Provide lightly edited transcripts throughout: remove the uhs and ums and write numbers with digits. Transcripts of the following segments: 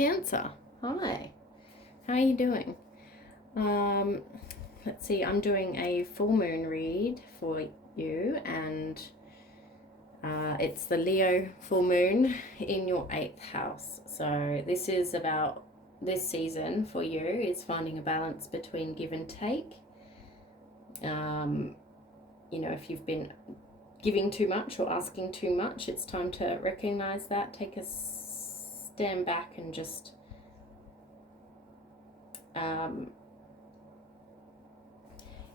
Cancer. Hi, how are you doing? Let's see, I'm doing a full moon read for you, and it's the Leo full moon in your 8th house. So this is about this season for you is finding a balance between give and take. If you've been giving too much or asking too much, it's time to recognize that, take a stand back and just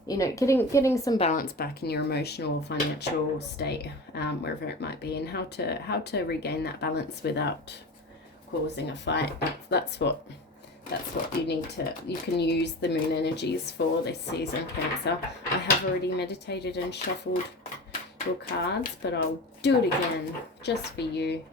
getting some balance back in your emotional, financial state, wherever it might be, and how to regain that balance without causing a fight. That's what you can use the moon energies for this season, Cancer. I have already meditated and shuffled your cards, but I'll do it again just for you.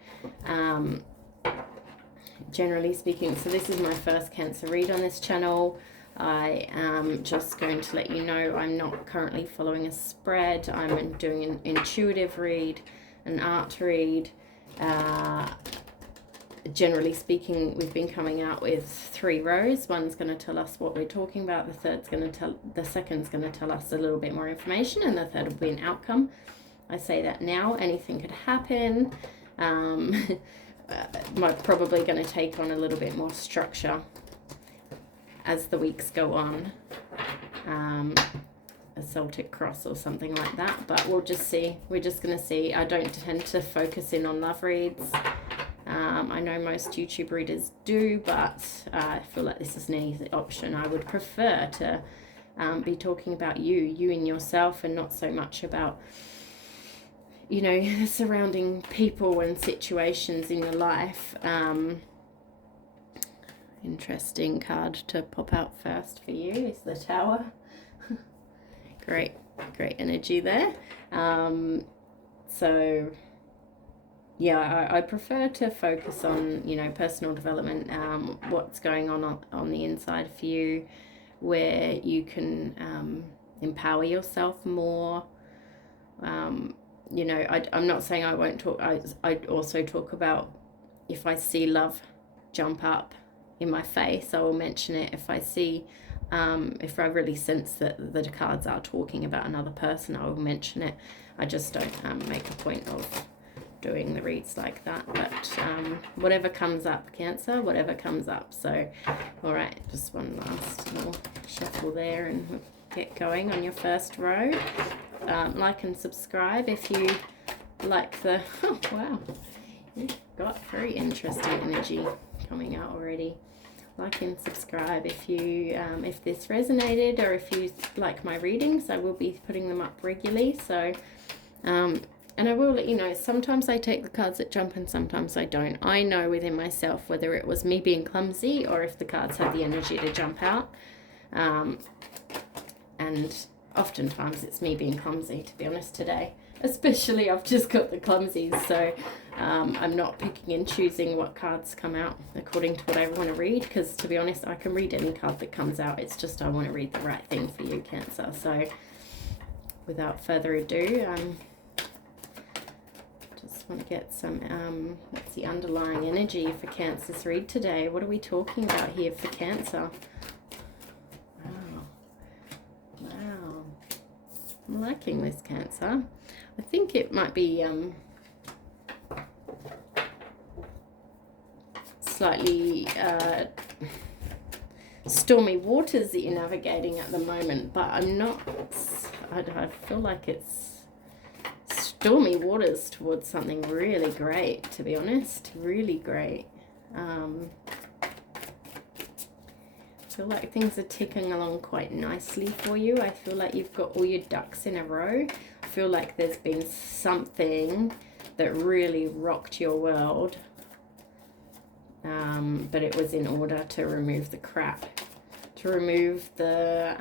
Generally speaking, so this is my first Cancer read on this channel. I am just going to let you know I'm not currently following a spread. I'm doing an intuitive read, an art read. Generally speaking, we've been coming out with 3 rows. One's going to tell us what we're talking about. The second's going to tell us a little bit more information, and the third will be an outcome. I say that now. Anything could happen. Probably going to take on a little bit more structure as the weeks go on. A Celtic cross or something like that, but we'll just see. We're just going to see. I don't tend to focus in on love reads. I know most YouTube readers do, but I feel like this is an easy option. I would prefer to be talking about you and yourself, and not so much about surrounding people and situations in your life. Interesting card to pop out first for you is the Tower. Great energy there. So yeah, I prefer to focus on personal development, what's going on the inside for you, where you can empower yourself more. I'm not saying I won't talk. I also talk about if I see love jump up in my face, I will mention it. If I see, if I really sense that the cards are talking about another person, I will mention it. I just don't make a point of doing the reads like that. But whatever comes up, Cancer, whatever comes up. So, all right, just one last little shuffle there, and we'll get going on your first row. Like and subscribe if you like the... Oh, wow. You've got very interesting energy coming out already. Like and subscribe if you if this resonated, or if you like my readings. I will be putting them up regularly. So, and I will let you know, sometimes I take the cards that jump and sometimes I don't. I know within myself whether it was me being clumsy or if the cards had the energy to jump out. And oftentimes it's me being clumsy, to be honest, today. Especially I've just got the clumsies, so I'm not picking and choosing what cards come out according to what I want to read, because to be honest, I can read any card that comes out. It's just I want to read the right thing for you, Cancer. So without further ado, just want to get some, what's the underlying energy for Cancer's read today? What are we talking about here for Cancer? Wow. I'm liking this, Cancer. I think it might be slightly stormy waters that you're navigating at the moment, but I'm not, I feel like it's stormy waters towards something really great, to be honest. Really great. I feel like things are ticking along quite nicely for you. I feel like you've got all your ducks in a row. I feel like there's been something that really rocked your world, but it was in order to remove the crap, to remove the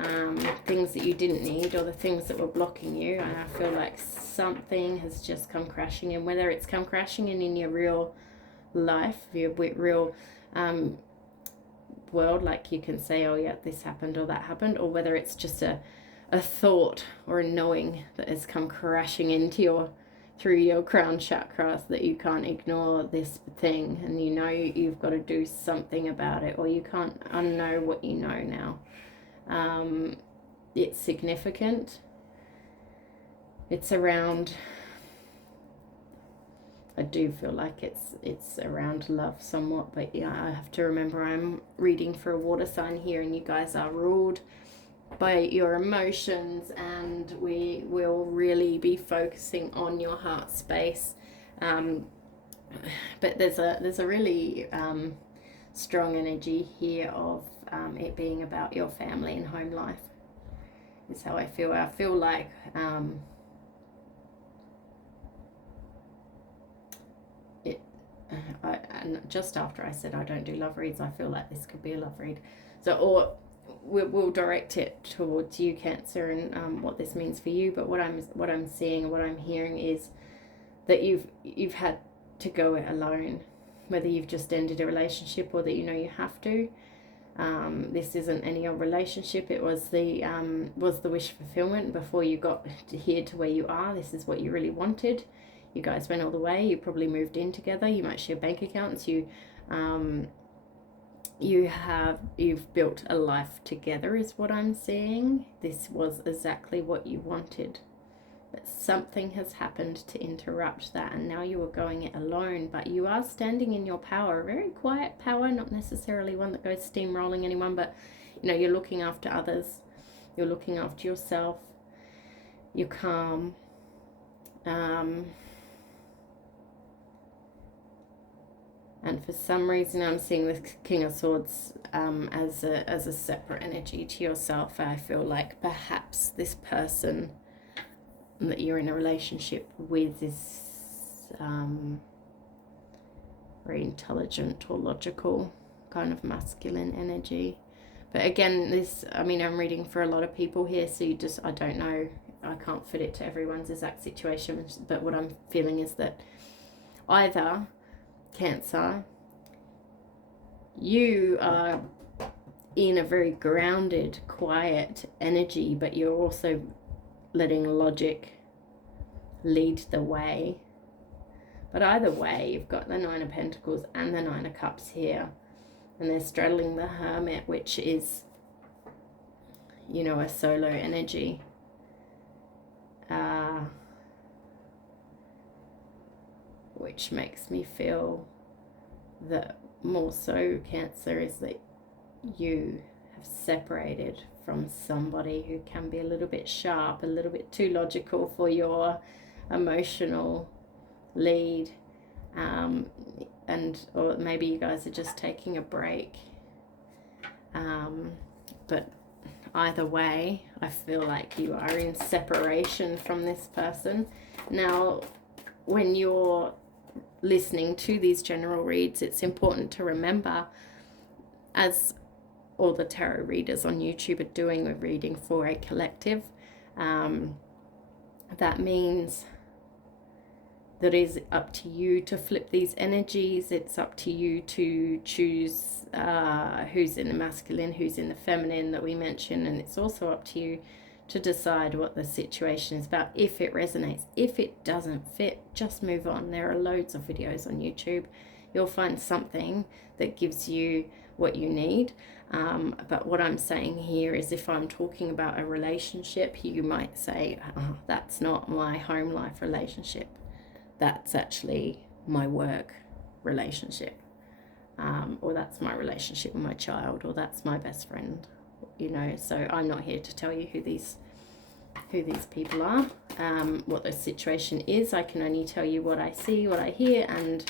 things that you didn't need, or the things that were blocking you. And I feel like something has just come crashing in, whether it's come crashing in your real life, your real world, like you can say, oh yeah, this happened or that happened, or whether it's just a thought or a knowing that has come crashing into through your crown chakra that you can't ignore this thing, and you know you've got to do something about it, or you can't unknow what you know now. It's significant. It's around, I do feel like it's around love somewhat, but yeah, I have to remember I'm reading for a water sign here, and you guys are ruled by your emotions, and we will really be focusing on your heart space. But there's a really strong energy here of it being about your family and home life. Is how I feel. I feel like and just after I said I don't do love reads, I feel like this could be a love read. So, or we'll direct it towards you, Cancer, and what this means for you. But what I'm seeing and what I'm hearing is that you've had to go it alone, whether you've just ended a relationship or that you know you have to. This isn't any old relationship. It was the wish fulfillment before you got here to where you are. This is what you really wanted. You guys went all the way. You probably moved in together. You might share bank accounts. You've built a life together, is what I'm seeing. This was exactly what you wanted. But something has happened to interrupt that, and now you are going it alone. But you are standing in your power, a very quiet power, not necessarily one that goes steamrolling anyone, but you know, you're looking after others. You're looking after yourself. You're calm. And for some reason, I'm seeing the King of Swords as a separate energy to yourself. I feel like perhaps this person that you're in a relationship with is very intelligent or logical, kind of masculine energy. But again, I'm reading for a lot of people here, so I don't know, I can't fit it to everyone's exact situation, but what I'm feeling is that either, Cancer, you are in a very grounded, quiet energy, but you're also letting logic lead the way. But either way, you've got the Nine of Pentacles and the Nine of Cups here, and they're straddling the Hermit, which is, you know, a solo energy. Which makes me feel that more so, Cancer, is that you have separated from somebody who can be a little bit sharp, a little bit too logical for your emotional lead, or maybe you guys are just taking a break, but either way, I feel like you are in separation from this person. Now, when you're listening to these general reads, it's important to remember, as all the tarot readers on YouTube are doing, we're reading for a collective. That means that it is up to you to flip these energies. It's up to you to choose who's in the masculine, who's in the feminine that we mentioned, and it's also up to you to decide what the situation is about, if it resonates. If it doesn't fit, just move on. There are loads of videos on YouTube. You'll find something that gives you what you need. But what I'm saying here is, if I'm talking about a relationship, you might say, oh, that's not my home life relationship. That's actually my work relationship. Or that's my relationship with my child, or that's my best friend. You know, so I'm not here to tell you who these people are, what the situation is. I can only tell you what I see, what I hear, and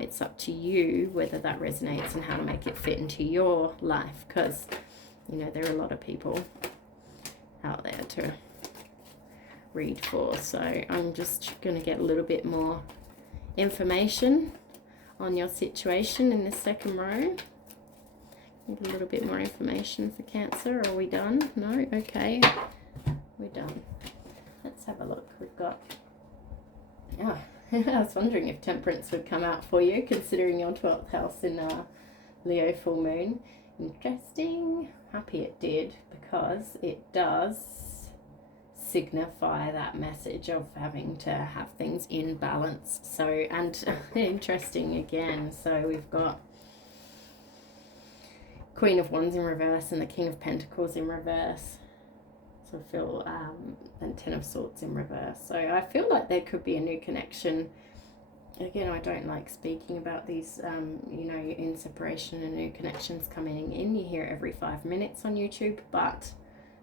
it's up to you whether that resonates and how to make it fit into your life, because, you know, there are a lot of people out there to read for. So I'm just going to get a little bit more information on your situation in this second row. Need a little bit more information for Cancer. Are we done? No? Okay. We're done. Let's have a look. We've got... Oh, I was wondering if Temperance would come out for you, considering your 12th house in Leo full moon. Interesting. Happy it did, because it does signify that message of having to have things in balance. So, and interesting again, so we've got Queen of Wands in reverse and the King of Pentacles in reverse. So I feel, and Ten of Swords in reverse. So I feel like there could be a new connection. Again, I don't like speaking about these, you know, in separation and new connections coming in. You hear it every 5 minutes on YouTube, but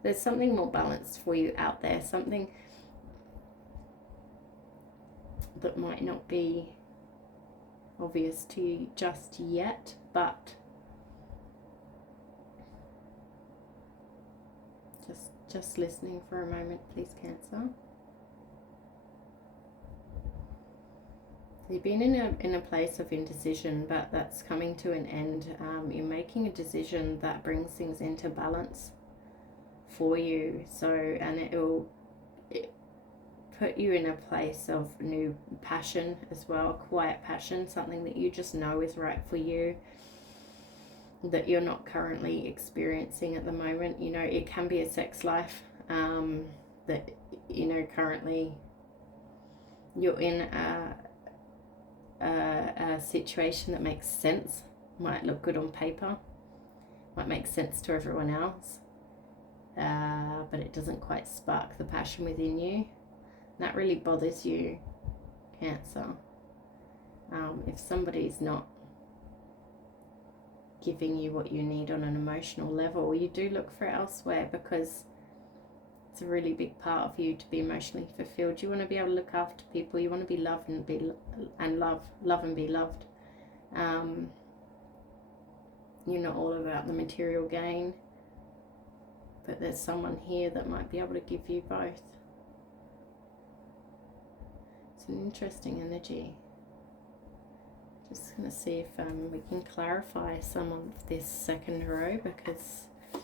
there's something more balanced for you out there. Something that might not be obvious to you just yet, but just listening for a moment, please, Cancer. You've been in a place of indecision, but that's coming to an end. You're making a decision that brings things into balance for you. So, and it will put you in a place of new passion as well, quiet passion, something that you just know is right for you, that you're not currently experiencing at the moment. You know, it can be a sex life that, you know, currently you're in a situation that makes sense, might look good on paper, might make sense to everyone else, but it doesn't quite spark the passion within you. That really bothers you, Cancer. If somebody's not giving you what you need on an emotional level, you do look for it elsewhere, because it's a really big part of you to be emotionally fulfilled. You want to be able to look after people. You want to be loved and love and be loved. You're not all about the material gain, but there's someone here that might be able to give you both. It's an interesting energy. Just going to see if we can clarify some of this second row, because I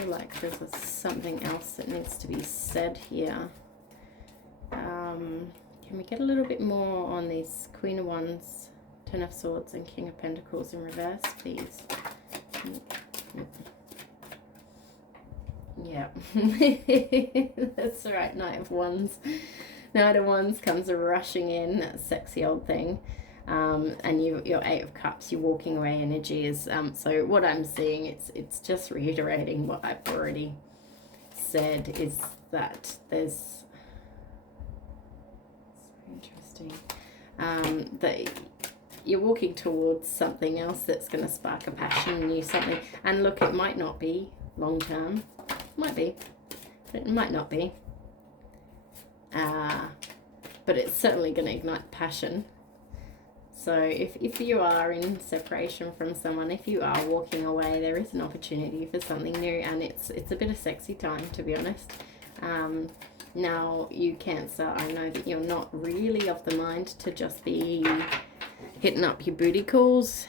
feel like there's something else that needs to be said here. Can we get a little bit more on these Queen of Wands, Ten of Swords and King of Pentacles in reverse, please? Yeah, that's right, Knight of Wands. Knight of Wands comes rushing in, that sexy old thing. And your Eight of Cups, your walking away energy is, so what I'm seeing, it's just reiterating what I've already said, is that there's, so interesting, that you're walking towards something else that's going to spark a passion in you, something, and look, it might not be long term, might be, but it might not be, but it's certainly going to ignite passion. So if you are in separation from someone, if you are walking away, there is an opportunity for something new, and it's a bit of sexy time, to be honest. Now, you Cancer, I know that you're not really of the mind to just be hitting up your booty calls.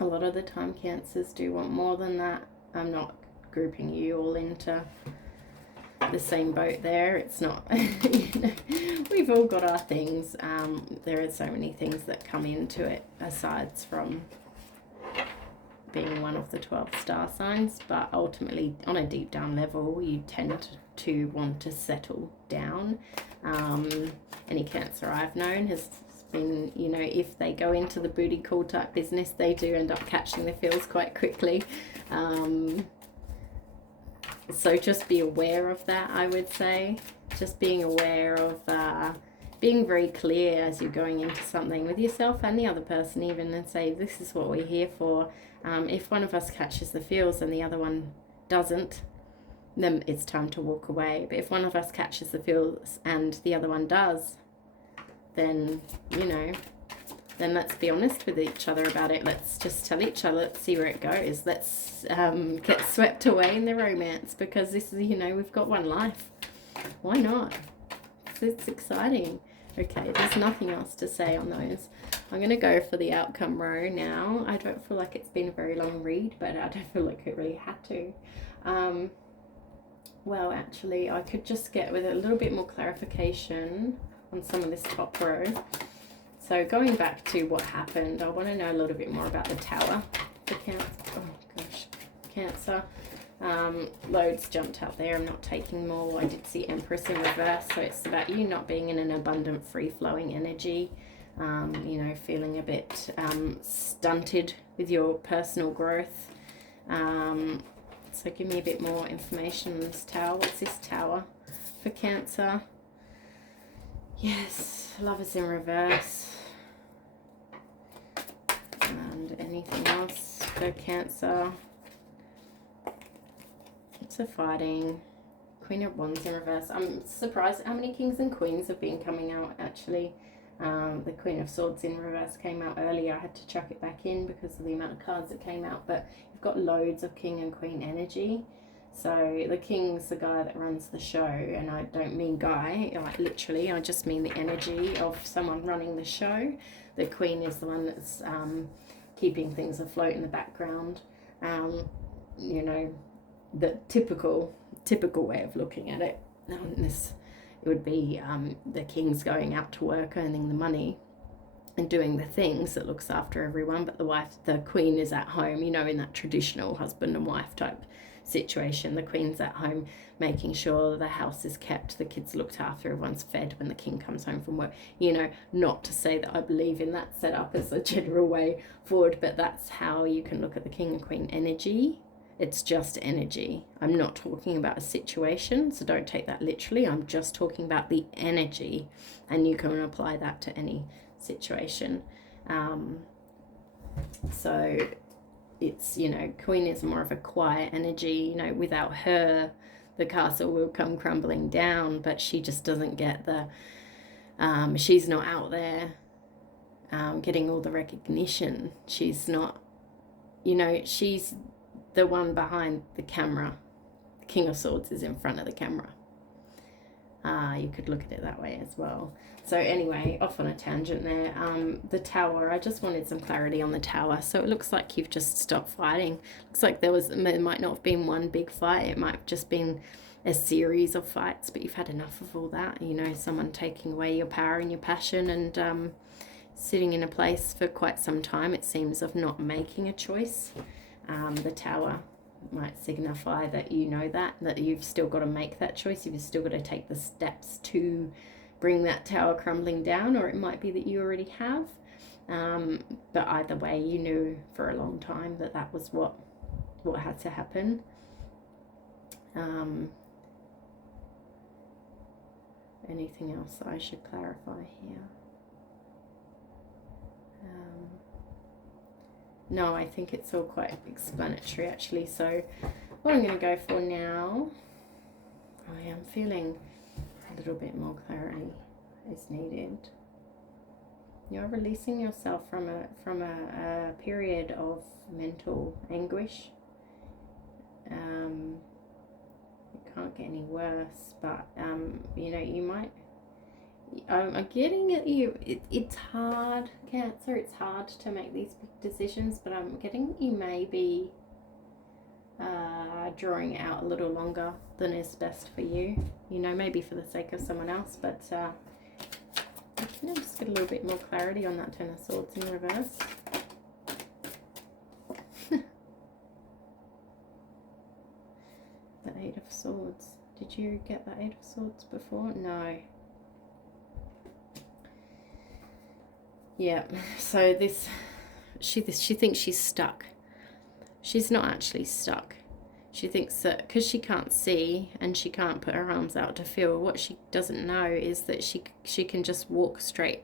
A lot of the time, Cancers do want more than that. I'm not grouping you all into the same boat there. It's not, you know, we've all got our things. There are so many things that come into it aside from being one of the 12 star signs, but ultimately on a deep down level you tend to want to settle down. Any Cancer I've known has been, you know, if they go into the booty call type business, they do end up catching the feels quite quickly. So just be aware of that, I would say. Just being aware of being very clear as you're going into something with yourself and the other person even, and say, this is what we're here for. If one of us catches the feels and the other one doesn't, then it's time to walk away. But if one of us catches the feels and the other one does, then, you know, then let's be honest with each other about it. Let's just tell each other, let's see where it goes. Let's get swept away in the romance, because this is, you know, we've got one life. Why not? It's exciting. Okay, there's nothing else to say on those. I'm going to go for the outcome row now. I don't feel like it's been a very long read, but I don't feel like it really had to. Well, actually, I could just get with a little bit more clarification on some of this top row. So going back to what happened, I want to know a little bit more about the Tower for Cancer. Oh gosh, Cancer. Loads jumped out there. I'm not taking more. I did see Empress in reverse, so it's about you not being in an abundant, free-flowing energy. You know, feeling a bit stunted with your personal growth. So give me a bit more information on this tower. What's this tower for Cancer? Yes, Lovers in reverse. And anything else for Cancer? It's a fighting. Queen of Wands in reverse. I'm surprised at how many Kings and Queens have been coming out, actually. The Queen of Swords in reverse came out earlier. I had to chuck it back in because of the amount of cards that came out. But you've got loads of King and Queen energy. So the King's the guy that runs the show. And I don't mean guy, like literally. I just mean the energy of someone running the show. The Queen is the one that's keeping things afloat in the background. You know, the typical way of looking at it. It would be the King's going out to work, earning the money and doing the things that looks after everyone, but the Queen is at home, you know, in that traditional husband and wife type situation. The Queen's at home making sure the house is kept, the kids looked after, everyone's fed when the King comes home from work. You know, not to say that I believe in that setup as a general way forward, but that's how you can look at the King and Queen energy. It's just energy. I'm not talking about a situation, so don't take that literally. I'm just talking about the energy, and you can apply that to any situation. So it's, you know, Queen is more of a quiet energy. You know, without her, the castle will come crumbling down, but she just doesn't get the, she's not out there getting all the recognition. She's not, you know, she's the one behind the camera. The King of Swords is in front of the camera. You could look at it that way as well. So anyway, off on a tangent there. The tower, I just wanted some clarity on the tower. So it looks like you've just stopped fighting. Looks like there might not have been one big fight. It might have just been a series of fights, but you've had enough of all that. You know, someone taking away your power and your passion, and sitting in a place for quite some time, it seems, of not making a choice. The tower might signify that you know that you've still got to make that choice. You've still got to take the steps to bring that tower crumbling down, or it might be that you already have. But either way, you knew for a long time that that was what had to happen. Anything else that I should clarify here? No, I think it's all quite explanatory actually. So what I'm going to go for now, I am feeling a little bit more clarity is needed. You're releasing yourself from a period of mental anguish. It can't get any worse, but you know, you might. I'm getting at you. It's hard, Cancer. It's hard to make these big decisions, but I'm getting that you may be drawing it out a little longer than is best for you. You know, maybe for the sake of someone else, but can I just get a little bit more clarity on that Ten of Swords in reverse? The Eight of Swords. Did you get the Eight of Swords before? No. Yeah, so she thinks she's stuck. She's not actually stuck. She thinks that because she can't see and she can't put her arms out to feel, what she doesn't know is that she can just walk straight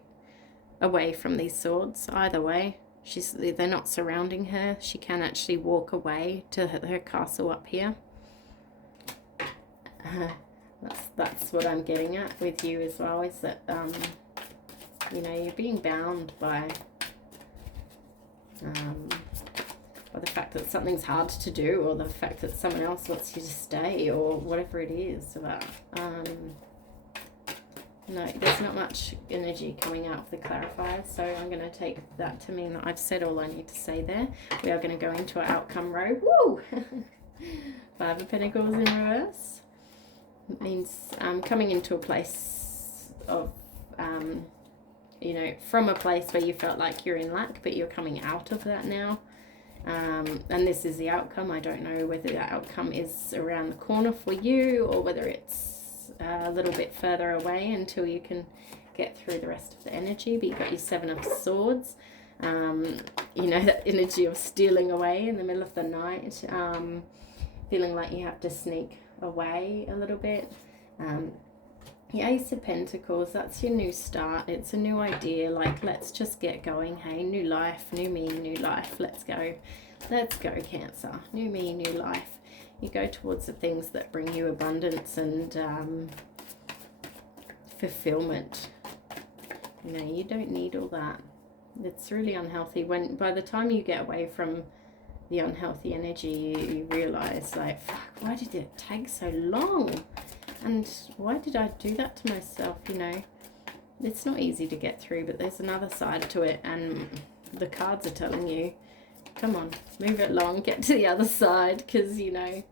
away from these swords. Either way, they're not surrounding her. She can actually walk away to her castle up here. That's what I'm getting at with you as well, is that you know, you're being bound by the fact that something's hard to do, or the fact that someone else wants you to stay, or whatever it is. But no, there's not much energy coming out of the clarifier, so I'm going to take that to mean that I've said all I need to say there. We are going to go into our outcome row. Woo! Five of Pentacles in reverse. It means coming into a place of you know, from a place where you felt like you're in lack, but you're coming out of that now. And this is the outcome. I don't know whether that outcome is around the corner for you or whether it's a little bit further away until you can get through the rest of the energy. But you've got your Seven of Swords. You know, that energy of stealing away in the middle of the night, feeling like you have to sneak away a little bit. The Ace of Pentacles, that's your new start. It's a new idea, like, let's just get going. Hey, new life, new me, new life. Let's go. Let's go, Cancer. New me, new life. You go towards the things that bring you abundance and fulfillment. You know, you don't need all that. It's really unhealthy. By the time you get away from the unhealthy energy, you realize, like, fuck, why did it take so long? And why did I do that to myself? You know, it's not easy to get through, but there's another side to it. And the cards are telling you, come on, move it along, get to the other side, because, you know,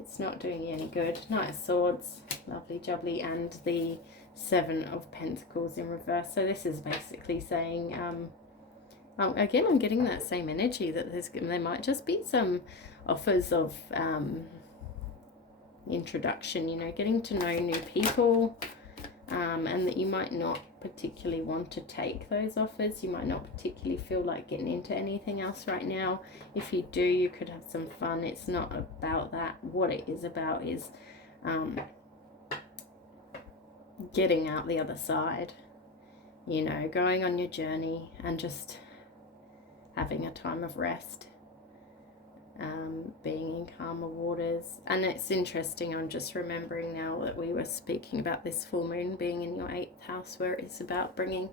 it's not doing you any good. Knight of Swords, lovely jubbly, and the Seven of Pentacles in reverse. So this is basically saying, again, I'm getting that same energy that there might just be some offers of introduction, you know, getting to know new people, and that you might not particularly want to take those offers. You might not particularly feel like getting into anything else right now. If you do, you could have some fun. It's not about that. What it is about is getting out the other side, you know, going on your journey and just having a time of rest. Being in calmer waters. And it's interesting, I'm just remembering now that we were speaking about this full moon being in your 8th house, where it's about bringing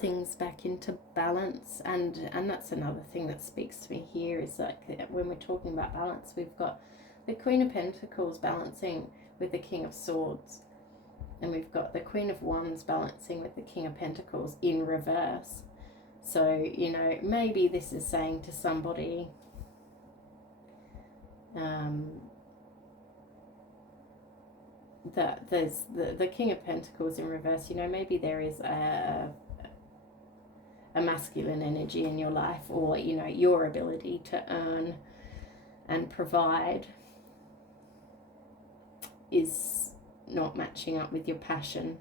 things back into balance. And that's another thing that speaks to me here, is like, when we're talking about balance, we've got the Queen of Pentacles balancing with the King of Swords, and we've got the Queen of Wands balancing with the King of Pentacles in reverse. So, you know, maybe this is saying to somebody, that there's the King of Pentacles in reverse. You know, maybe there is a masculine energy in your life, or, you know, your ability to earn and provide is not matching up with your passion.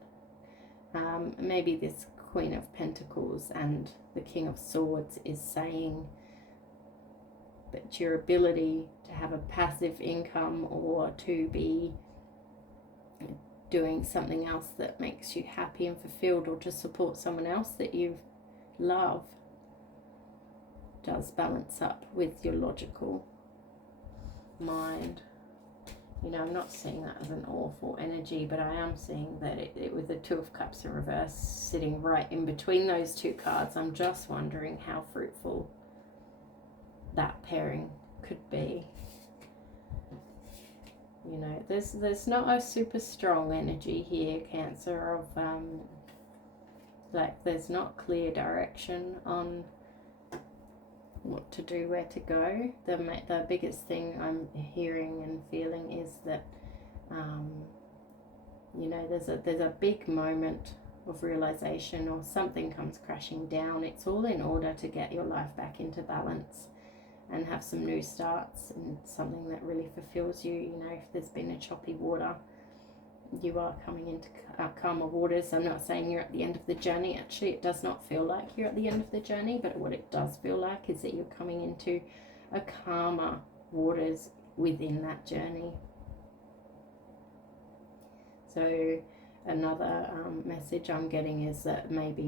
Maybe this Queen of Pentacles and the King of Swords is saying that your ability to have a passive income, or to be doing something else that makes you happy and fulfilled, or to support someone else that you love, does balance up with your logical mind. You know, I'm not seeing that as an awful energy, but I am seeing that it with the Two of Cups in reverse sitting right in between those two cards, I'm just wondering how fruitful that pairing could be. You know, there's not a super strong energy here, Cancer, of like, there's not clear direction on what to do, where to go. The biggest thing I'm hearing and feeling is that you know, there's a big moment of realization, or something comes crashing down. It's all in order to get your life back into balance and have some new starts and something that really fulfills you. You know, if there's been a choppy water, you are coming into calmer waters. I'm not saying you're at the end of the journey. Actually, it does not feel like you're at the end of the journey, but what it does feel like is that you're coming into a calmer waters within that journey. So another message I'm getting is that maybe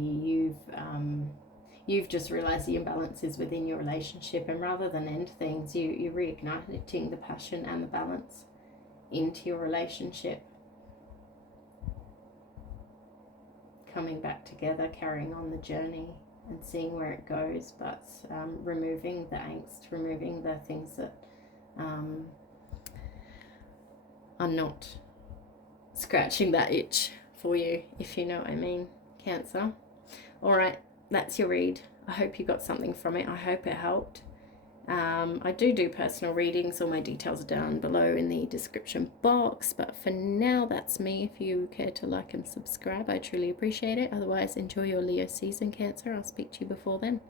you've just realized the imbalances within your relationship, and rather than end things, you're reigniting the passion and the balance into your relationship, coming back together, carrying on the journey and seeing where it goes, but removing the angst, removing the things that are not scratching that itch for you, if you know what I mean, Cancer. All right, that's your read. I hope you got something from it. I hope it helped. I do personal readings. All my details are down below in the description box. But for now, that's me. If you care to like and subscribe, I truly appreciate it. Otherwise, enjoy your Leo season, Cancer. I'll speak to you before then.